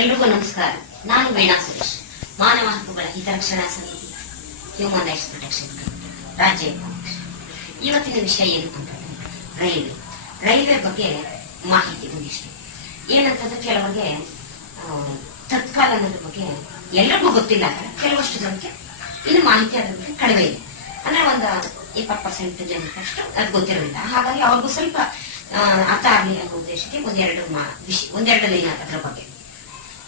ಎಲ್ರಿಗೂ ನಮಸ್ಕಾರ. ನಾನು ವೀಣಾ ಸುರೇಶ್, ಮಾನವ ಹಕ್ಕುಗಳ ಹಿತರಕ್ಷಣಾ ಸಮಿತಿ, ಹ್ಯೂಮನ್ ರೈಟ್ಸ್ ಪ್ರೊಟೆಕ್ಷನ್ ರಾಜ್ಯ ಉಪಾಧ್ಯಕ್ಷ. ಇವತ್ತಿನ ವಿಷಯ ಏನು ಅಂತಂದ್ರೆ ರೈಲ್ವೆ ಬಗ್ಗೆ ಮಾಹಿತಿ ಒಂದಿಷ್ಟು. ಏನಂತಂದ್ರೆ ಕೆಲವರಿಗೆ ತತ್ಕಾಲ ಅನ್ನೋದ್ರ ಬಗ್ಗೆ ಎಲ್ಲರಿಗೂ ಗೊತ್ತಿಲ್ಲ, ಕೆಲವಷ್ಟು ಜನಕ್ಕೆ ಇನ್ನು ಮಾಹಿತಿ ಅದ್ರ ಬಗ್ಗೆ ಕಡಿಮೆ ಇದೆ. ಅಂದ್ರೆ ಒಂದು 20% ಜನಕ್ಕಷ್ಟು ಅದು ಗೊತ್ತಿರೋದಿಲ್ಲ. ಹಾಗಾಗಿ ಅವ್ರಿಗೂ ಸ್ವಲ್ಪ ಅರ್ಥ ಆಗಲಿ ಅನ್ನೋ ಉದ್ದೇಶಕ್ಕೆ ಒಂದೆರಡು ಲೈನ್ ಅದ್ರ ಬಗ್ಗೆ.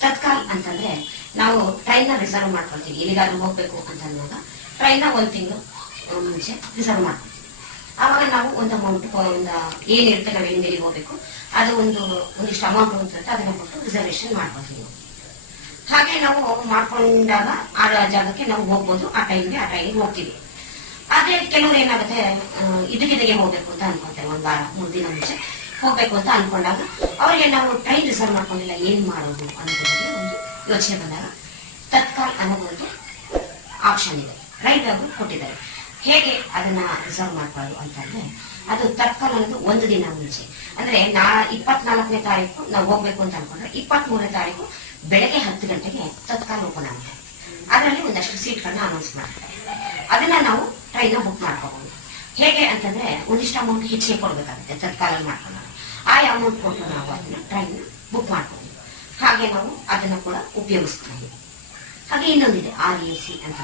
ತತ್ಕಾಲ್ ಅಂತಂದ್ರೆ ನಾವು ಟ್ರೈನ್ ನ ರಿಸರ್ವ್ ಮಾಡ್ಕೊಳ್ತೀವಿ. ಎಲ್ಲಿಗಾದ್ರೂ ಹೋಗ್ಬೇಕು ಅಂತ ಅಂದಾಗ ಟ್ರೈನ್ ನ 1 ತಿಂಗಳು ಮುಂಚೆ ರಿಸರ್ವ್ ಮಾಡ್ಕೊಳ್ತೀವಿ. ಆವಾಗ ನಾವು ಒಂದು ಅಮೌಂಟ್ ಏನಿರುತ್ತೆ, ನಾವು ಎಲ್ಲಿಗೆ ಹೋಗ್ಬೇಕು ಅದು ಒಂದಿಷ್ಟು ಅಮೌಂಟ್ ಅಂತ ಅದನ್ನ ಕೊಟ್ಟು ರಿಸರ್ವೇಶನ್ ಮಾಡ್ಕೊಳ್ತೀವಿ. ಹಾಗೆ ನಾವು ಮಾಡ್ಕೊಂಡಾಗ ಆ ಜಾಗಕ್ಕೆ ನಾವು ಹೋಗ್ಬೋದು, ಆ ಟೈಮಿಗೆ ಹೋಗ್ತೀವಿ. ಆದ್ರೆ ಕೆಲವರು ಏನಾಗುತ್ತೆ, ಇದಕ್ಕೆ ಹೋಗ್ಬೇಕು ಅಂತ ಅನ್ಕೊಳ್ತಾರೆ. 1 ವಾರ 3 ದಿನ ಮುಂಚೆ ಹೋಗ್ಬೇಕು ಅಂತ ಅನ್ಕೊಂಡಾಗ ಅವ್ರಿಗೆ ನಾವು ಟ್ರೈನ್ ರಿಸರ್ವ್ ಮಾಡ್ಕೊಂಡಿಲ್ಲ, ಏನ್ ಮಾಡೋದು ಅನ್ನೋದ್ರ ಒಂದು ಯೋಚನೆ ಬಂದಾಗ ತತ್ಕಾಲ್ ಅನ್ನೋದು ಒಂದು ಆಪ್ಷನ್ ಇದೆ, ರೈಲ್ವೆ ಅವರು ಕೊಟ್ಟಿದ್ದಾರೆ. ಹೇಗೆ ಅದನ್ನ ರಿಸರ್ವ್ ಮಾಡ್ಕೊಳ್ಳೋದು ಅಂತಂದ್ರೆ, ಅದು ತತ್ಕಾಲ್ ಅನ್ನೋದು 1 ದಿನ ಮುಂಚೆ, ಅಂದ್ರೆ 24ನೇ ತಾರೀಕು ನಾವು ಹೋಗ್ಬೇಕು ಅಂತ ಅನ್ಕೊಂಡ್ರೆ 23ನೇ ತಾರೀಕು ಬೆಳಗ್ಗೆ 10 ಗಂಟೆಗೆ ತತ್ಕಾಲ್ ಓಪನ್ ಆಗುತ್ತೆ. ಅದರಲ್ಲಿ ಒಂದಷ್ಟು ಸೀಟ್ಗಳನ್ನ ಅನೌನ್ಸ್ ಮಾಡ್ತಾರೆ. ಅದನ್ನ ನಾವು ಟ್ರೈನ್ ಬುಕ್ ಮಾಡ್ಕೋಬಹುದು. ಹೇಗೆ ಅಂತಂದ್ರೆ, ಒಂದಿಷ್ಟು ಅಮೌಂಟ್ ಹೆಚ್ಚಿಗೆ ಕೊಡ್ಬೇಕಾಗುತ್ತೆ ತತ್ಕಾಲ ಮಾಡ್ಕೊಂಡಾಗ. ಆ ಅಮೌಂಟ್ ಕೊಟ್ಟು ನಾವು ಅದನ್ನ ಟ್ರೈನ್ ಬುಕ್ ಮಾಡ್ಕೊಂಡು ಹಾಗೆ ನಾವು ಅದನ್ನ ಕೂಡ ಉಪಯೋಗಿಸ್ತೀವಿ. ಹಾಗೆ ಇನ್ನೊಂದಿದೆ REC ಅಂತ,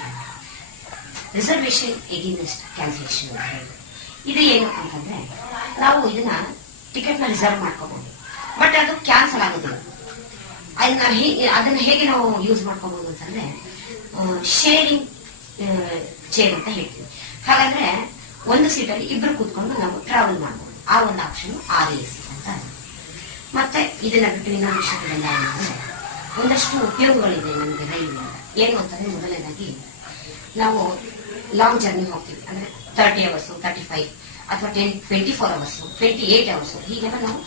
ರಿಸರ್ವೇಶನ್ ಎಗೇನ್ಸ್ಟ್ ಕ್ಯಾನ್ಸಲೇಷನ್ ಅಂತ ಹೇಳಿ. ಇದು ಏನು ಅಂತಂದ್ರೆ, ನಾವು ಇದನ್ನ ಟಿಕೆಟ್ ನ ರಿಸರ್ವ್ ಮಾಡ್ಕೋಬಹುದು, ಬಟ್ ಅದು ಕ್ಯಾನ್ಸಲ್ ಆಗೋದಿಲ್ಲ. ಅದನ್ನ ಹೇಗೆ ನಾವು ಯೂಸ್ ಮಾಡ್ಕೋಬಹುದು ಅಂತಂದ್ರೆ, ಶೇರಿಂಗ್ ಚೇರ್ ಅಂತ ಹೇಳ್ತೀವಿ. ಹಾಗಾದ್ರೆ ಒಂದು ಸೀಟಲ್ಲಿ ಇಬ್ರು ಕೂತ್ಕೊಂಡು ನಾವು ಟ್ರಾವೆಲ್ ಮಾಡಬಹುದು. ಆ ಒಂದು ಆಪ್ಷನ್ REC ಅಂತ. ಮತ್ತೆ ಇದನ್ನ ಬಿಟ್ಟು ಇನ್ನೊಂದು ವಿಷಯಗಳಿಂದ ಒಂದಷ್ಟು ಉಪಯೋಗಗಳಿದೆ ನಮಗೆ ರೈಲ್ವೆ. ಏನು ಅಂತಂದ್ರೆ, ಮೊದಲನೇದಾಗಿ ನಾವು ಲಾಂಗ್ ಜರ್ನಿ ಹೋಗ್ತೀವಿ, ಅಂದ್ರೆ 30 hours 35 ಅಥವಾ 24 hours 28 hours ಹೀಗೆಲ್ಲ ನಾವು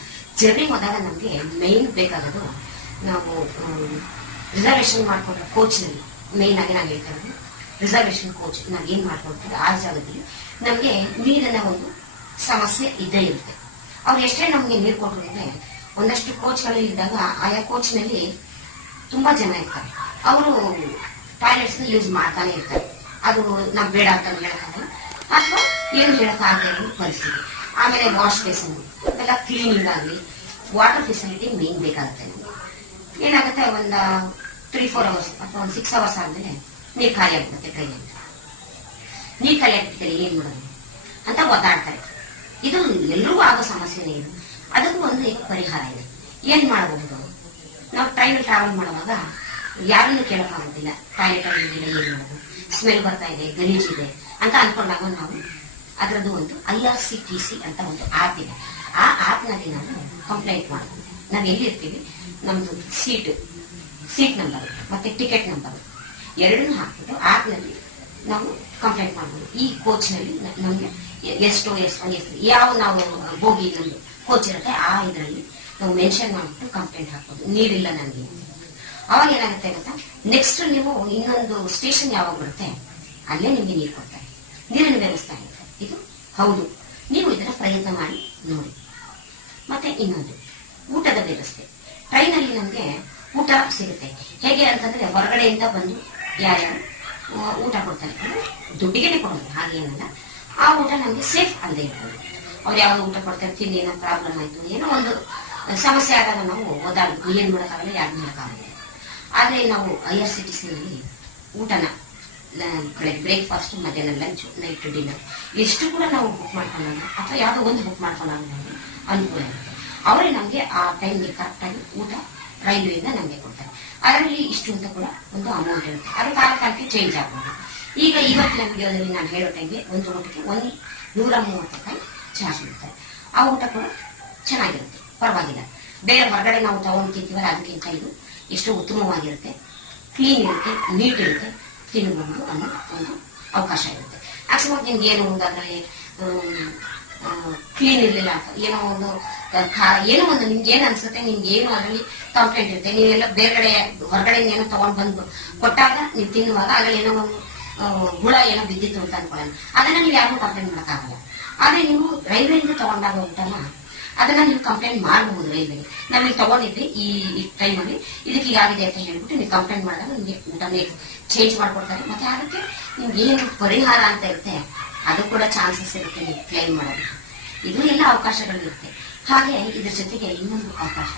ಜರ್ನಿ ಹೋದಾಗ ನಮ್ಗೆ ಮೈನ್ ಬೇಕಾಗೋದು, ನಾವು ರಿಸರ್ವೇಶನ್ ಮಾಡ್ಕೊಂಡ್ರೆ ಕೋಚ್ನಲ್ಲಿ ಮೈನ್ ಆಗಿ ನಾವು ಹೇಳ್ತಾ ಇರೋದು ರಿಸರ್ವೇಶನ್ ಕೋಚ್ ನಾವ್ ಏನ್ ಮಾಡ್ಕೊಳ್ತೀವಿ ಆ ಜಾಗದಲ್ಲಿ ನಮ್ಗೆ ನೀರಿನ ಒಂದು ಸಮಸ್ಯೆ ಇದ್ದೇ ಇರುತ್ತೆ. ಅವ್ರು ಎಷ್ಟೇ ನಮ್ಗೆ ನೀರು ಕೊಟ್ಟರೆ ಒಂದಷ್ಟು ಕೋಚ್ಗಳಲ್ಲಿ ಇದ್ದಾಗ ಆಯಾ ಕೋಚ್ ನಲ್ಲಿ ತುಂಬಾ ಜನ ಇರ್ತಾರೆ, ಅವರು ಟಾಯ್ಲೆಟ್ಸ್ ಯೂಸ್ ಮಾಡ್ತಾನೆ ಇರ್ತಾರೆ. ಅದು ನಾವ್ ಬೇಡ ಅಂತ ಹೇಳಕ್ಕಾಗಲ್ಲ, ಅಥವಾ ಏನು ಹೇಳಕ್ಕಾಗದೇ ಇರೋ ಪರಿಸ್ಥಿತಿ. ಆಮೇಲೆ ವಾಶ್ ಬೇಸಿನ್ ಎಲ್ಲ ಕ್ಲೀನಿಂಗ್ ಆಗಲಿ, ವಾಟರ್ ಫೆಸಿಲಿಟಿ ಮೇನ್ ಬೇಕಾಗುತ್ತೆ. ಏನಾಗುತ್ತೆ, ಒಂದು 3-4 hours ಅಥವಾ ಒಂದು 6 hours ಆದ್ಮೇಲೆ ನೀರು ಖಾಲಿ ಆಗ್ಬಿಡುತ್ತೆ. ಟ್ರೈನ್ ನೀರು ಖಾಲಿ ಆಗ್ಬಿಡ್ತಾರೆ, ಏನ್ ಮಾಡೋದು ಅಂತ ಒದ್ದಾಡ್ತಾರೆ. ಇದು ಎಲ್ರಿಗೂ ಆಗೋ ಸಮಸ್ಯೆನೇ ಇದು. ಅದಕ್ಕೂ ಒಂದು ಪರಿಹಾರ ಇದೆ. ಏನ್ ಮಾಡಬಹುದು, ನಾವು ಟ್ರೈನ್ ಟ್ರಾವೆಲ್ ಮಾಡುವಾಗ ಯಾರನ್ನು ಕೇಳಕ್ಕಾಗೋದಿಲ್ಲ, ಟಾಯ್ಲೆಟ್ ಅಲ್ಲಿ ಏನ್ ಮಾಡೋದು, ಸ್ಮೆಲ್ ಬರ್ತಾ ಇದೆ, ಗಲೀಜಿದೆ ಅಂತ ಅನ್ಕೊಂಡಾಗ ನಾವು ಅದರದ್ದು ಒಂದು IRCTC ಅಂತ ಒಂದು ಆಪ್ ಇದೆ. ಆ ಆಪ್ ನಲ್ಲಿ ನಾವು ಕಂಪ್ಲೇಂಟ್ ಮಾಡಬಹುದು. ನಾವ್ ಎಲ್ಲಿರ್ತೀವಿ, ನಮ್ದು ಸೀಟ್ ನಂಬರ್ ಮತ್ತೆ ಟಿಕೆಟ್ ನಂಬರ್ ಎರಡನ್ನೂ ಹಾಕ್ಬಿಟ್ಟು ಆಪ್ ನಲ್ಲಿ ನಾವು ಕಂಪ್ಲೇಂಟ್ ಮಾಡಬಹುದು. ಈ ಕೋಚ್ ನಲ್ಲಿ ನಮ್ಗೆ ಎಷ್ಟು S1 S3 ಯಾವ ನಾವು ಹೋಗಿ ನಮ್ದು ಕೋಚ್ ಇರುತ್ತೆ ಆ ಇದರಲ್ಲಿ ನಾವು ಮೆನ್ಷನ್ ಮಾಡ್ಬಿಟ್ಟು ಕಂಪ್ಲೇಂಟ್ ಹಾಕ್ಬೋದು, ನೀರಿಲ್ಲ ನನಗೆ. ಅವಾಗ ಏನಾಗುತ್ತೆ ಗೊತ್ತಾ, ನೆಕ್ಸ್ಟ್ ನೀವು ಇನ್ನೊಂದು ಸ್ಟೇಷನ್ ಯಾವಾಗ ಬರುತ್ತೆ ಅಲ್ಲೇ ನಿಮ್ಗೆ ನೀರು ಕೊಡ್ತಾರೆ, ನೀರಿನ ವ್ಯವಸ್ಥೆ ಆಗುತ್ತೆ. ಇದು ಹೌದು, ನೀವು ಇದನ್ನ ಪ್ರಯತ್ನ ಮಾಡಿ ನೋಡಿ. ಮತ್ತೆ ಇನ್ನೊಂದು ಊಟದ ವ್ಯವಸ್ಥೆ. ಟ್ರೈನಲ್ಲಿ ನಮ್ಗೆ ಊಟ ಸಿಗುತ್ತೆ. ಹೇಗೆ ಅಂತಂದ್ರೆ, ಹೊರಗಡೆಯಿಂದ ಬಂದು ಯಾರ್ಯಾರು ಊಟ ಕೊಡ್ತಾರೆ, ದುಡ್ಡಿಗೆನೆ ಕೊಡೋದು, ಹಾಗೇನಲ್ಲ. ಆ ಊಟ ನಮ್ಗೆ ಸೇಫ್ ಅಲ್ಲದೆ ಇರ್ಬೋದು. ಅವ್ರು ಯಾವ್ದು ಊಟ ಕೊಡ್ತಾರೆ, ತಿಂದು ಏನೋ ಪ್ರಾಬ್ಲಮ್ ಆಯ್ತು, ಏನೋ ಒಂದು ಸಮಸ್ಯೆ ಆದಾಗ ನಾವು ಓದಾಡ್ಬೇಕು, ಏನ್ ಮಾಡೋಕ್ಕಾಗಲ್ಲ, ಯಾರು ಮಾಡೋಕ್ಕಾಗಲ್ಲ. ಆದ್ರೆ ನಾವು IRCTC ನಲ್ಲಿ ಊಟನ ಬ್ರೇಕ್ಫಾಸ್ಟ್, ಮಧ್ಯಾಹ್ನ ಲಂಚ್, ನೈಟ್ ಡಿನ್ನರ್ ಎಷ್ಟು ಕೂಡ ನಾವು ಬುಕ್ ಮಾಡ್ಕೊಂಡಾಗ ಅಥವಾ ಯಾವ್ದೋ ಒಂದು ಬುಕ್ ಮಾಡ್ಕೊಂಡಾಗ ನಮಗೆ ಅನುಕೂಲ ಇರುತ್ತೆ. ಅವರೇ ನಮ್ಗೆ ಆ ಟೈಮ್ಗೆ ಕರೆಕ್ಟಾಗಿ ಊಟ ರೈಲ್ವೆಯಿಂದ ನಮ್ಗೆ ಕೊಡ್ತಾರೆ. ಅದರಲ್ಲಿ ಇಷ್ಟು ಅಂತ ಕೂಡ ಒಂದು ಅಮೌಂಟ್ ಇರುತ್ತೆ, ಅದು ಕಾಲಕ್ಕೆ ಚೇಂಜ್ ಆಗ್ಬೋದು. ಈಗ ಇವತ್ತಿನ ವಿಡಿಯೋದಲ್ಲಿ ನಾನು ಹೇಳೋ ಟೈಮ್ಗೆ ಒಂದು ಊಟಕ್ಕೆ 130 ರೂಪಾಯಿ ಚಾರ್ಜ್ ಮಾಡ್ತಾರೆ. ಆ ಊಟ ಕೂಡ ಚೆನ್ನಾಗಿರುತ್ತೆ, ಪರವಾಗಿಲ್ಲ. ಬೇರೆ ಹೊರಗಡೆ ನಾವು ತಗೊಂಡು ತಿಂತೀವಲ್ಲ ಅದಕ್ಕಿಂತ ಇದು ಎಷ್ಟು ಉತ್ತಮವಾಗಿರುತ್ತೆ, ಕ್ಲೀನ್ ಇರುತ್ತೆ, ನೀಟ್ ಇರುತ್ತೆ, ತಿನ್ನಬಹುದು ಅನ್ನೋ ಒಂದು ಅವಕಾಶ ಇರುತ್ತೆ. ಅಕಸ್ಮಾತ್ ನಿಮ್ಗೆ ಏನು ಒಂದಾದ್ರೆ ಕ್ಲೀನ್ ಇರಲಿಲ್ಲ, ಏನೋ ಒಂದು ನಿಮ್ಗೆ ಏನ್ ಅನ್ಸುತ್ತೆ, ನಿಮ್ಗೆ ಏನು ಅದರಲ್ಲಿ ಕಂಪ್ಲೇಂಟ್ ಇರುತ್ತೆ, ನೀವೆಲ್ಲ ಬೇರೆಗಡೆ ಹೊರಗಡೆ ಏನೋ ತಗೊಂಡ್ ಬಂದು ಕೊಟ್ಟಾಗ ನೀವು ತಿನ್ನುವಾಗ ಅದ್ರಲ್ಲಿ ಏನೋ ಒಂದು ಹುಳ ಏನೋ ಬಿದ್ದಿತ್ತು ಅಂತ ಅನ್ಕೊಳ್ಳೋಣ, ಅದನ್ನ ನೀವು ಯಾರಿಗೂ ಕಂಪ್ಲೇಂಟ್ ಮಾಡೋಕ್ಕಾಗಲ್ಲ. ಆದ್ರೆ ನೀವು ರೈಲ್ವೆಯಿಂದ ತಗೊಂಡಾಗ ಊಟನ ಅದನ್ನ ನೀವು ಕಂಪ್ಲೇಂಟ್ ಮಾಡಬಹುದು ರೈಲ್ವೆಗೆ. ನಾವು ತಗೊಂಡಿದ್ವಿ ಈ ಟೈಮಲ್ಲಿ ಇದಕ್ಕೆ ಹೀಗಾಗಿದೆ ಅಂತ ಹೇಳ್ಬಿಟ್ಟು ನೀವು ಕಂಪ್ಲೇಂಟ್ ಮಾಡಿದಾಗ ನಿಮಗೆ ಊಟನೇ ಚೇಂಜ್ ಮಾಡ್ಕೊಡ್ತಾರೆ. ಮತ್ತೆ ಅದಕ್ಕೆ ನಿಮ್ಗೆ ಏನು ಪರಿಹಾರ ಅಂತ ಇರುತ್ತೆ ಅದು ಕೂಡ ಚಾನ್ಸಸ್ ಇರುತ್ತೆ ನೀವು ಕ್ಲೈಮ್ ಮಾಡೋದಕ್ಕೆ. ಇದು ಎಲ್ಲ ಅವಕಾಶಗಳಿರುತ್ತೆ. ಹಾಗೆ ಇದ್ರ ಜೊತೆಗೆ ಇನ್ನೊಂದು ಅವಕಾಶ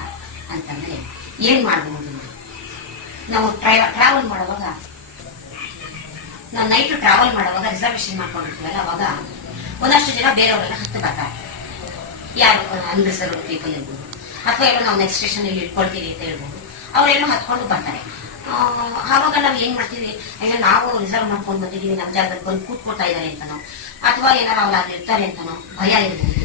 ಅಂತಂದ್ರೆ ಏನ್ ಮಾಡಬಹುದು, ನಾವು ಟ್ರಾವೆಲ್ ಮಾಡುವಾಗ, ನಾವು ನೈಟ್ ಟ್ರಾವೆಲ್ ಮಾಡುವಾಗ ರಿಸರ್ವೇಶನ್ ಮಾಡ್ಕೊಂಡಿರ್ತೀವಲ್ಲ, ಅವಾಗ ಒಂದಷ್ಟು ಜನ ಬೇರೆಯವರೆಲ್ಲ ಹತ್ತು ಬರ್ತಾರೆ. ಯಾರು ಅನ್ರಿಸರ್ವ್ಡ್ ಪೀಪಲ್ ಇರ್ಬೋದು, ಅಥವಾ ಏನೋ ನಾವು ನೆಕ್ಸ್ಟ್ ಸ್ಟೇಷನ್ ಇಲ್ಲಿ ಇಟ್ಕೊಳ್ತೀವಿ ಅಂತ ಹೇಳ್ಬೋದು, ಅವರೆಲ್ಲೋ ಹತ್ಕೊಂಡು ಬರ್ತಾರೆ. ಆವಾಗ ನಾವು ಏನ್ ಮಾಡ್ತೀವಿ, ಈಗ ನಾವು ರಿಸರ್ವ್ ಮಾಡ್ಕೊಂಡು ಬಂದಿದ್ದೀವಿ, ನಮ್ಮ ಜಾಗದಲ್ಲಿ ಬಂದು ಕೂತ್ಕೊಳ್ತಾ ಇದ್ದಾರೆ ಅಂತನೋ, ಅಥವಾ ಏನಾರು ಅವ್ರು ಅಲ್ಲಿ ಇರ್ತಾರೆ ಅಂತನೋ ಭಯ ಇರ್ಬೋದು.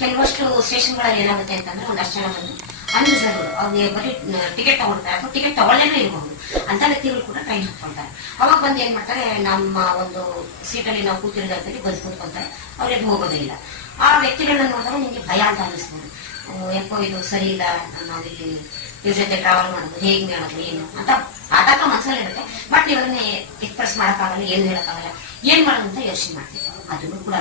ಕೆಲವಷ್ಟು ಸ್ಟೇಷನ್ಗಳಲ್ಲಿ ಏನಾಗುತ್ತೆ ಅಂತಂದ್ರೆ ಒಂದಷ್ಟು ಜನ ಬಂದು ಅನ್ರಿಸರ್ವ್ಡ್ ಅವ್ರಿಗೆ ಬರೀ ಟಿಕೆಟ್ ತಗೊಳ್ತಾರೆ ಅಥವಾ ಟಿಕೆಟ್ ತಗೊಳ್ಳೇನೆ ಇರಬಹುದು ಅಂತ ವ್ಯಕ್ತಿಗಳು ಕೂಡ ಟ್ರೈನ್ ಹಾಕೊಳ್ತಾರೆ. ಅವಾಗ ಬಂದು ಏನ್ ಮಾಡ್ತಾರೆ, ನಮ್ಮ ಒಂದು ಸೀಟಲ್ಲಿ ನಾವು ಕೂತಿರೋದ್ರಲ್ಲಿ ಬಂದು ಕೂತ್ಕೊಳ್ತಾರೆ, ಅವ್ರಿಗೆ ಹೋಗೋದೇ ಇಲ್ಲ. ಆ ವ್ಯಕ್ತಿಗಳನ್ನ ನೋಡಿದಾಗ ನಿಮ್ಗೆ ಭಯ ಅಂತ ಅನ್ನಿಸ್ಬೋದು. ಯಾಕೋ ಇದು ಸರಿ ಇಲ್ಲ, ನಾವಿಲ್ಲಿ ಇವ್ರ ಜೊತೆ ಟ್ರಾವೆಲ್ ಮಾಡೋದು ಹೇಗೆ ಮಾಡೋದು ಏನು ಅಂತ ಆತಂಕ ಮನಸ್ಸಲ್ಲಿ ಇರುತ್ತೆ. ಬಟ್ ಇವರನ್ನೇ ಎಕ್ಸ್ಪ್ರೆಸ್ ಮಾಡೋಕ್ಕಾಗಲ್ಲ, ಏನು ಹೇಳಕ್ಕಾಗಲ್ಲ, ಏನ್ ಮಾಡೋದು ಅಂತ ಯೋಚನೆ ಮಾಡ್ತೀವಿ. ಅದನ್ನು ಕೂಡ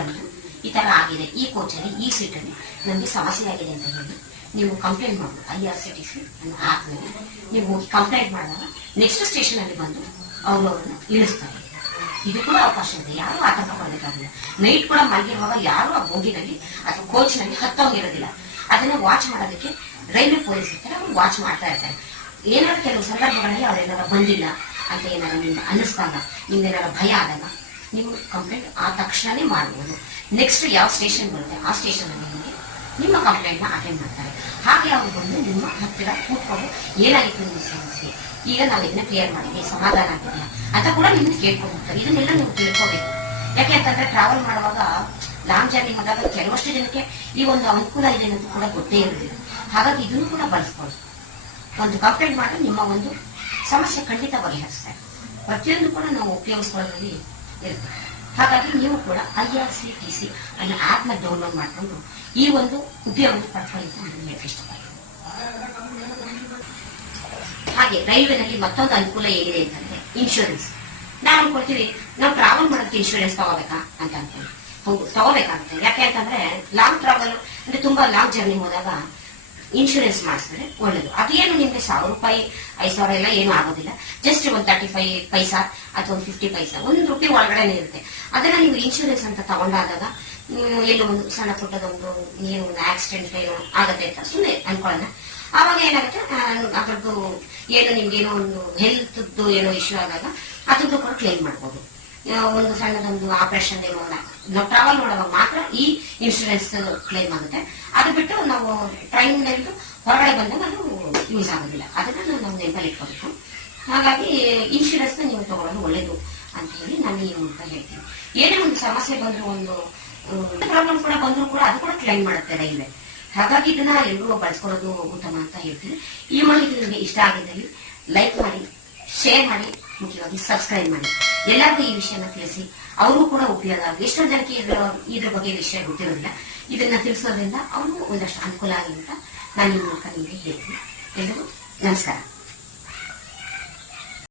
ಈ ತರ ಆಗಿದೆ, ಈ ಕೋಚಲ್ಲಿ ಈ ಸೀಟಲ್ಲಿ ನಮಗೆ ಸಮಸ್ಯೆ ಆಗಿದೆ ಅಂತ ಹೇಳಿ ನೀವು ಕಂಪ್ಲೇಂಟ್ ಮಾಡ್ಬೋದು. IRCTC ಅನ್ನೋ ಆ್ಯಪ್ನಲ್ಲಿ ನೀವು ಕಂಪ್ಲೇಂಟ್ ಮಾಡಿದಾಗ ನೆಕ್ಸ್ಟ್ ಸ್ಟೇಷನ್ ಅಲ್ಲಿ ಬಂದು ಅವರು ಅವ್ರನ್ನ ಇಳಿಸ್ತಾರೆ. ಇದು ಕೂಡ ಅವಕಾಶ ಇದೆ, ಯಾರು ಆತಂಕ ಪಡಬೇಕಾಗಿಲ್ಲ. ನೈಟ್ ಕೂಡ ಮಲಗಿರುವಾಗ ಯಾರು ಆ ಬೋಗಿನಲ್ಲಿ ಅಥವಾ ಕೋಚ್ನಲ್ಲಿ ಹತ್ತೋಗಿರೋದಿಲ್ಲ. ಅದನ್ನ ವಾಚ್ ಮಾಡೋದಕ್ಕೆ ರೈಲ್ವೆ ಪೊಲೀಸ್ ಇರ್ತಾರೆ, ಅವ್ರು ವಾಚ್ ಮಾಡ್ತಾ ಇರ್ತಾರೆ. ಏನಾದ್ರು ಕೆಲವು ಸಂದರ್ಭಗಳಲ್ಲಿ ಅವ್ರೇನಾರ ಬಂದಿಲ್ಲ ಅಂತ ಏನಾರ ನಿಮ್ಗೆ ಅನ್ನಿಸ್ದಾಗ, ನಿಮ್ದೇನಾರ ಭಯ ಆದಾಗ ನೀವು ಕಂಪ್ಲೇಂಟ್ ಆ ತಕ್ಷಣನೇ ಮಾಡ್ಬೋದು. ನೆಕ್ಸ್ಟ್ ಯಾವ ಸ್ಟೇಷನ್ ಬರುತ್ತೆ ಆ ಸ್ಟೇಷನ್ ಅಲ್ಲಿ ನಿಮ್ಮ ಕಂಪ್ಲೇಂಟ್ ನ ಅಟೆಂಡ್ ಮಾಡ್ತಾರೆ. ಹಾಗೆ ಅವ್ರು ಬಂದು ನಿಮ್ಮ ಹತ್ತಿರ ಕೂತ್ಕೊಂಡು ಏನಾಗಿತ್ತು ನಿಮ್ಮ ಸಮಸ್ಯೆ, ಈಗ ನಾವು ಇದನ್ನ ಕ್ಲಿಯರ್ ಮಾಡಿದ್ವಿ, ಸಮಾಧಾನ ಆಗಿದೆಯಾ ಅಂತ ಕೂಡ ನಿಮ್ಗೆ ಕೇಳ್ಕೊಂಡು ಹೋಗ್ತಾರೆ. ಇದನ್ನೆಲ್ಲ ನೀವು ತಿಳ್ಕೋಬೇಕು. ಯಾಕೆ ಅಂತಂದ್ರೆ ಟ್ರಾವೆಲ್ ಮಾಡುವಾಗ ಲಾಂಗ್ ಜರ್ನಿ ಹೋದಾಗ ಕೆಲವಷ್ಟು ಜನಕ್ಕೆ ಈ ಒಂದು ಅನುಕೂಲ ಇದೆ ಅನ್ನೋದು ಕೂಡ ಗೊತ್ತೇ ಇರೋದಿಲ್ಲ. ಹಾಗಾಗಿ ಇದನ್ನು ಕೂಡ ಬಳಸ್ಕೊಳ್ಳಿ. ಒಂದು ಕಂಪ್ಲೇಂಟ್ ಮಾಡಿ ನಿಮ್ಮ ಒಂದು ಸಮಸ್ಯೆ ಖಂಡಿತ ಬಗೆಹರಿಸ್ತಾರೆ. ಪ್ರತಿಯೊಂದು ಕೂಡ ನಾವು ಉಪಯೋಗಿಸ್ಕೊಳ್ಳೋದ್ರಲ್ಲಿ ಇರುತ್ತೆ. ಹಾಗಾಗಿ ನೀವು ಕೂಡ IRCTC ಅನ್ನೋ ಆಪ್ ನ ಡೌನ್ಲೋಡ್ ಮಾಡಿಕೊಂಡು ಈ ಒಂದು ಉಪಯೋಗ ಪಡ್ಕೊಳ್ಳಿ ಅಂತ ನಾನು ಹೇಳಕ್ಕೆ ಇಷ್ಟಪಡ್ತೀನಿ. ಹಾಗೆ ರೈಲ್ವೆನಲ್ಲಿ ಮತ್ತೊಂದು ಅನುಕೂಲ ಏನಿದೆ ಅಂತಂದ್ರೆ ಇನ್ಶೂರೆನ್ಸ್. ನಾವು ಅನ್ಕೊಳ್ತೀವಿ ನಾವು ಟ್ರಾವೆಲ್ ಮಾಡೋದಕ್ಕೆ ಇನ್ಶೂರೆನ್ಸ್ ತಗೋಬೇಕಾ ಅಂತ ಅನ್ಕೊಂಡು, ಹೌದು ತಗೋಬೇಕಾಗುತ್ತೆ. ಯಾಕೆ ಅಂತಂದ್ರೆ ಲಾಂಗ್ ಟ್ರಾವೆಲ್ ಅಂದ್ರೆ ತುಂಬಾ ಲಾಂಗ್ ಜರ್ನಿ ಹೋದಾಗ ಇನ್ಶೂರೆನ್ಸ್ ಮಾಡಿಸಿದ್ರೆ ಒಳ್ಳೇದು. ಅದೇನು ನಿಮ್ಗೆ 1000 ರೂಪಾಯಿ 5000 ಎಲ್ಲ ಏನು ಆಗೋದಿಲ್ಲ. ಜಸ್ಟ್ ಒಂದು 35 ಪೈಸಾ ಅಥವಾ ಒಂದು 50 ಪೈಸಾ, ₹1 ಒಳಗಡೆ ಇರುತ್ತೆ. ಅದನ್ನ ನೀವು ಇನ್ಶೂರೆನ್ಸ್ ಅಂತ ತಗೊಂಡಾದಾಗ ಎಲ್ಲೋ ಒಂದು ಸಣ್ಣ ಪುಟ್ಟದೊಂದು ಏನು ಒಂದು ಆಕ್ಸಿಡೆಂಟ್ ಏನೋ ಆಗತ್ತೆ ಅಂತ ಸುಮ್ಮನೆ ಅನ್ಕೊಳ್ಳೋಣ. ಆವಾಗ ಏನಾಗುತ್ತೆ, ಅದ್ರದ್ದು ಏನು ನಿಮ್ಗೇನೋ ಒಂದು ಹೆಲ್ತ್ ಏನೋ ಇಶ್ಯೂ ಆದಾಗ ಅದ್ರದ್ದು ಕೂಡ ಕ್ಲೈಮ್ ಮಾಡ್ಬೋದು. ಒಂದು ಸಣ್ಣದೊಂದು ಆಪರೇಷನ್ ಏನೋ ನಾವು ಟ್ರಾವೆಲ್ ಮಾಡುವಾಗ ಮಾತ್ರ ಈ ಇನ್ಶೂರೆನ್ಸ್ ಕ್ಲೈಮ್ ಆಗುತ್ತೆ. ಅದು ಬಿಟ್ಟು ನಾವು ಟ್ರೈನ್ ನಲ್ಲಿ ಹೊರಗಡೆ ಬಂದಾಗ ಅದು ಯೂಸ್ ಆಗೋದಿಲ್ಲ. ಅದನ್ನ ನಾವು ನೆನಪಲ್ಲಿ ಇಟ್ಕೋಬೇಕು. ಹಾಗಾಗಿ ಇನ್ಶೂರೆನ್ಸ್ ನೀವು ತಗೊಳ್ಳೋದು ಒಳ್ಳೇದು ಅಂತ ಹೇಳಿ ನಾನು ಈ ಮೂಲಕ ಹೇಳ್ತೀನಿ. ಏನೇ ಒಂದು ಸಮಸ್ಯೆ ಬಂದ್ರು, ಒಂದು ಪ್ರಾಬ್ಲಮ್ ಕೂಡ ಬಂದ್ರು ಕೂಡ ಅದು ಕೂಡ ಕ್ಲೈಮ್ ಮಾಡುತ್ತೆ ರೈಲ್ವೆ. ಹಾಗಾಗಿ ಇದನ್ನ ಎಲ್ಲರೂ ಬಳಸ್ಕೊಳ್ಳೋದು ಉತ್ತಮ ಅಂತ ಹೇಳ್ತೀನಿ. ಈ ಮಾಹಿತಿ ನಿಮಗೆ ಇಷ್ಟ ಆಗಿದ್ದಲ್ಲಿ ಲೈಕ್ ಮಾಡಿ, ಶೇರ್ ಮಾಡಿ, ಮುಖ್ಯವಾಗಿ ಸಬ್ಸ್ಕ್ರೈಬ್ ಮಾಡಿ. ಎಲ್ಲರಿಗೂ ಈ ವಿಷಯನ ತಿಳಿಸಿ, ಅವರು ಕೂಡ ಉಪಯೋಗ ಆಗಿ. ಎಷ್ಟೋ ಜನಕ್ಕೆ ಇದ್ರ ಬಗ್ಗೆ ವಿಷಯ ಗೊತ್ತಿರೋದಿಲ್ಲ. ಇದನ್ನ ತಿಳಿಸೋದ್ರಿಂದ ಅವರು ಒಂದಷ್ಟು ಅನುಕೂಲ ಆಗಿ ಅಂತ ನಾನು ಈ ಮೂಲಕ ನಿಮಗೆ ಹೇಳ್ತೀನಿ. ಎಲ್ಲರಿಗೂ ನಮಸ್ಕಾರ.